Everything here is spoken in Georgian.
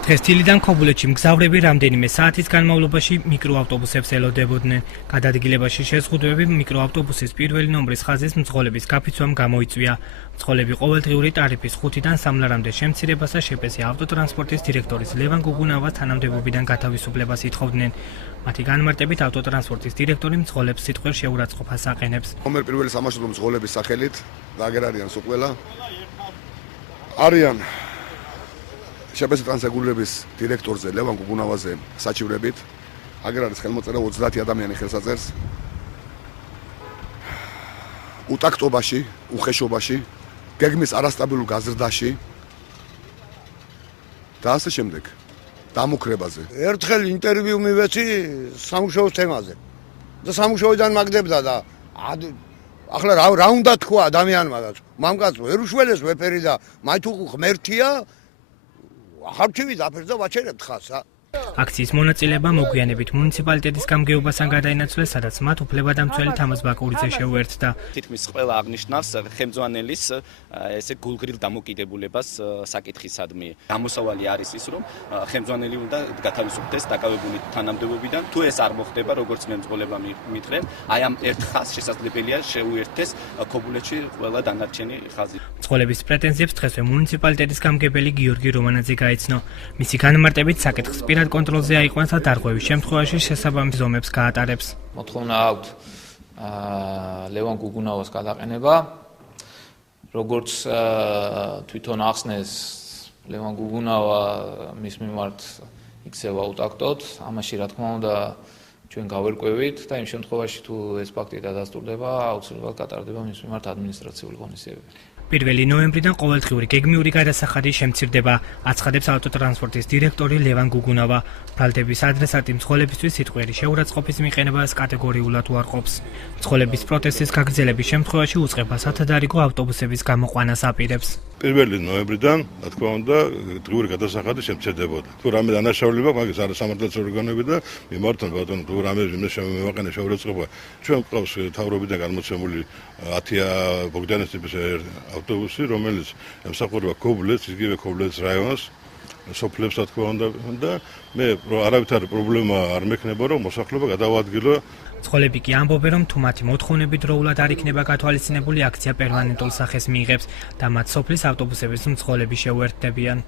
დღეს დილიდან ქობულეთში მგზავრები რამდენიმე საათის განმავლობაში მიკროავტობუსებს ელოდებოდნენ. გადაადგილებაში შეზღუდვები მიკროავტობუსის პირველი ნომრის ხაზის მძღოლების გაფიცვამ გამოიწვია. მძღოლები ყოველდღიური ტარიფის 5-დან 3 ლარამდე შემცირებას და შეპესია ავტოტრანსპორტის დირექტორის ლევან გუგუნავას თანამდებობიდან გათავისუფლებას ითხოვდნენ. მათი განმარტებით ავტოტრანსპორტის დირექტორი მძღოლებს სიტყვერ შეურაცხყოფას აყენებს. პირველი სამაშობლო მძღოლების სახელით და აგერ არიან სულ არიან შეპეს ტრანსეგულების დირექტორზე ლევან გუგუნავაზე საჩივრებით. აგერ არის ხელმოწერა 30 ადამიანი ხელსაწერს. უტაქტობაში, უხეშობაში, გეგმის არასტაბილურ გაზრდაში და ასე შემდეგ. დამუქრებაზე. ერთხელ ინტერვიუ მივეცი სამუშაოს თემაზე. და სამუშაოდან მაგდებდა და ახლა რა უნდა თქვა ადამიანმა და მამკაც ვერ უშველეს ვეფერი და მაით ღმერთია ახარჩივი დაფერდა ვაჩერებთ ხას. აქციის მონაწილეება მოგვიანებით მუნიციპალიტეტის გამგეობასთან გადაინაცვლეს, სადაც მათ უფლებადამცველი თამაზ ბაკურიძე შეუერთდა. თითქმის ყველა აღნიშნავს ხელმძღვანელის ესე გულგრილ დამოკიდებულებას საკითხისადმი. გამოსავალი არის ის, რომ ხელმძღვანელი უნდა გათავისუფლდეს დაკავებული თანამდებობიდან. თუ ეს არ მოხდება, როგორც მე მძღოლება მითხრენ, აი ამ ერთ ხაზს შესაძლებელია შეუერთდეს ქობულეთში ყველა დანარჩენი ხაზი. მძღოლების პრეტენზიებს დღესვე მუნიციპალიტეტის გამგებელი გიორგი რომანაძე გაეცნო. მისი განმარტებით საკითხს პირად კონტროლზე აიყვანს და დარღვევის შემთხვევაში შესაბამის ზომებს გაატარებს. მოთხოვნა აქვთ ლევან გუგუნავას გადაყენება. როგორც თვითონ ახსნეს ლევან გუგუნავა მის მიმართ იქცევა უტაქტოდ, ამაში რა თქმა უნდა ჩვენ გავერკვევით და იმ შემთხვევაში თუ ეს ფაქტი დადასტურდება, აუცილებლად გატარდება მის მიმართ ადმინისტრაციული ღონისძიებები. 1 ნოემბრიდან ყოველდღიური გეგმიური გადასახადი შემცირდება, აცხადებს ავტოტრანსპორტის დირექტორი ლევან გუგუნავა. ბრალდების ადრესატი მძღოლებისთვის სიტყვიერი შეურაცხყოფის მიყენებას კატეგორიულად უარყოფს. მძღოლების პროტესტის გაგრძელების შემთხვევაში უწყებას ათადარიგო ავტობუსების გამოყვანას აპირებს. 1 ნოემბრიდან, რა თქმა უნდა, დღიური გადასახადი შემცირდებოდა. თუ რამე დანაშაულება აქვს, მაგის არასამართლეც ორგანოები და მიმართონ ბატონო, თუ რამე მევაყენე შეურაცხყოფა, ჩვენ გვყავს თავრობიდან გამოცემული 10 ბოგდანეს ტიპის ავტობუსი, რომელიც ემსახურება ქობულეთს, იგივე ქობულეთის რაიონს, სოფლებს რა თქმა უნდა და მე არავითარი პრობლემა არ მექნება, რომ მოსახლეობა გადავადგილო. მძღოლები კი ამბობენ, რომ თუ მათი მოთხოვნები დროულად არ იქნება გათვალისწინებული, აქცია პერმანენტულ სახეს მიიღებს და მათ სოფლის ავტობუსების მძღოლები შეუერთდებიან.